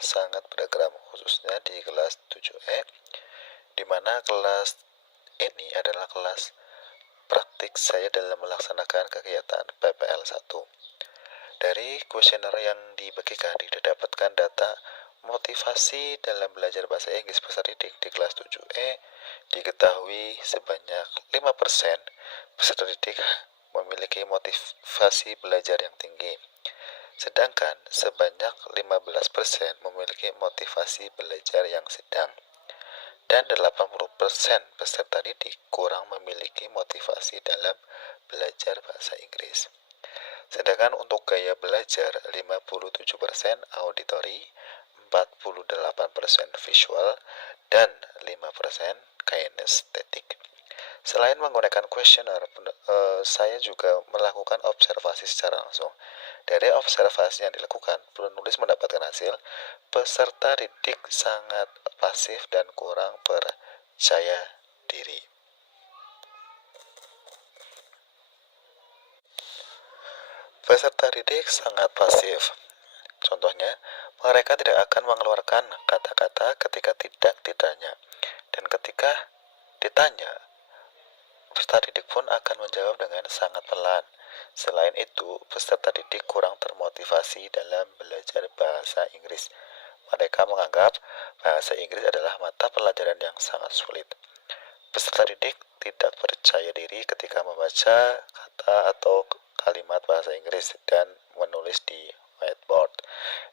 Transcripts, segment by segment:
sangat beragam, khususnya di kelas 7E, di mana kelas ini adalah kelas praktik saya dalam melaksanakan kegiatan PPL 1. Dari kuesioner yang dibagikan didapatkan data motivasi dalam belajar bahasa Inggris peserta didik di kelas 7E. Diketahui sebanyak 5% peserta didik memiliki motivasi belajar yang tinggi, sedangkan sebanyak 15% memiliki motivasi belajar yang sedang, dan 80% peserta didik kurang memiliki motivasi dalam belajar bahasa Inggris. Sedangkan untuk gaya belajar 57% auditori, 48% visual, dan 5% kinestetik. Selain menggunakan kuesioner, saya juga melakukan observasi secara langsung. Dari observasi yang dilakukan, penulis mendapatkan hasil peserta didik sangat pasif dan kurang percaya diri. Peserta didik sangat pasif. Contohnya, mereka tidak akan mengeluarkan kata-kata ketika tidak ditanya, dan ketika ditanya, peserta didik pun akan menjawab dengan sangat pelan. Selain itu, peserta didik kurang termotivasi dalam belajar bahasa Inggris. Mereka menganggap bahasa Inggris adalah mata pelajaran yang sangat sulit. Peserta didik tidak percaya diri ketika membaca kata atau kalimat bahasa Inggris dan menulis di whiteboard.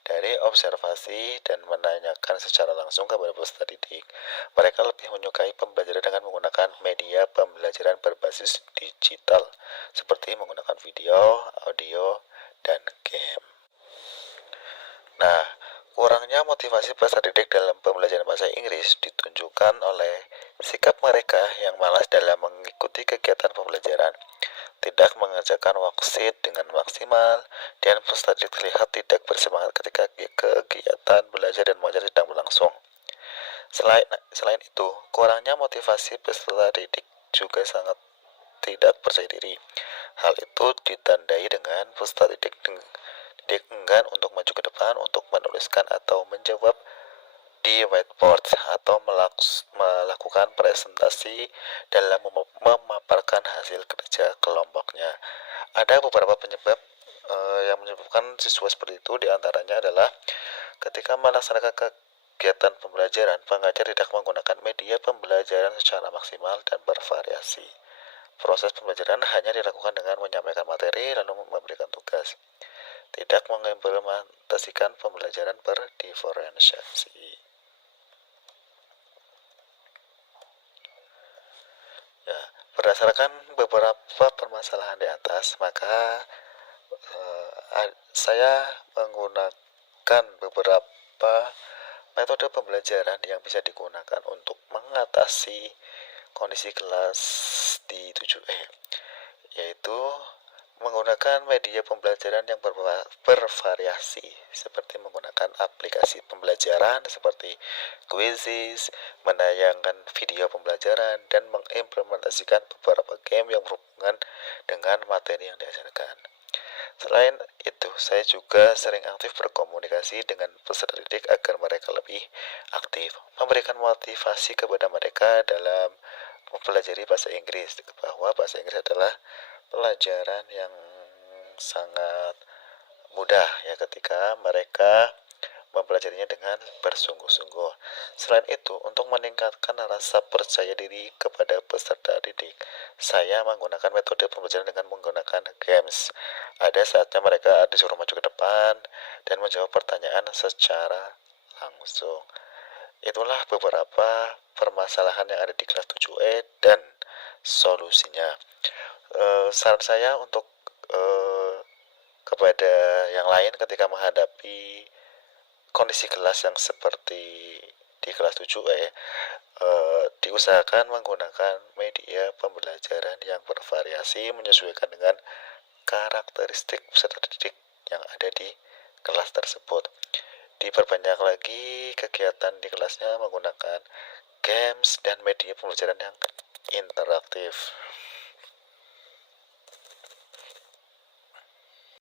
Dari observasi dan menanyakan secara langsung kepada peserta didik, mereka lebih menyukai pembelajaran dengan menggunakan media pembelajaran berbasis digital, seperti menggunakan video, audio, dan game. Nah, kurangnya motivasi peserta didik dalam pembelajaran bahasa Inggris ditunjukkan oleh sikap mereka yang malas dalam mengikuti kegiatan pembelajaran, tidak mengerjakan worksheet dengan maksimal, dan peserta didik terlihat tidak bersemangat ketika kegiatan belajar dan mengajar sedang berlangsung. Selain itu, kurangnya motivasi peserta didik juga sangat tidak percaya diri. Hal itu ditandai dengan peserta didik enggan untuk maju ke depan untuk menuliskan atau menjawab di whiteboard atau melakukan presentasi dalam memaparkan hasil kerja kelompoknya. Ada beberapa penyebab yang menyebabkan siswa seperti itu, diantaranya adalah ketika melaksanakan kegiatan pembelajaran, pengajar tidak menggunakan media pembelajaran secara maksimal dan bervariasi. Proses pembelajaran hanya dilakukan dengan menyampaikan materi lalu memberikan tugas, tidak mengimplementasikan pembelajaran berdiferensiasi. Ya, berdasarkan beberapa permasalahan di atas, maka saya menggunakan beberapa metode pembelajaran yang bisa digunakan untuk mengatasi kondisi kelas di 7E, yaitu menggunakan media pembelajaran yang bervariasi, seperti menggunakan aplikasi pembelajaran seperti Quizzes, menayangkan video pembelajaran, dan mengimplementasikan beberapa game yang berhubungan dengan materi yang diajarkan. Selain itu, saya juga sering aktif berkomunikasi dengan peserta didik agar mereka lebih aktif, memberikan motivasi kepada mereka dalam mempelajari bahasa Inggris, bahwa bahasa Inggris adalah pelajaran yang sangat mudah ya ketika mereka mempelajarinya dengan bersungguh-sungguh. Selain itu, untuk meningkatkan rasa percaya diri kepada peserta didik, saya menggunakan metode pembelajaran dengan menggunakan games. Ada saatnya mereka disuruh maju ke depan dan menjawab pertanyaan secara langsung. Itulah beberapa permasalahan yang ada di kelas 7E dan solusinya. Saran saya untuk kepada yang lain ketika menghadapi kondisi kelas yang seperti di kelas 7E, diusahakan menggunakan media pembelajaran yang bervariasi menyesuaikan dengan karakteristik peserta didik yang ada di kelas tersebut. Diperbanyak lagi kegiatan di kelasnya menggunakan games dan media pembelajaran yang interaktif.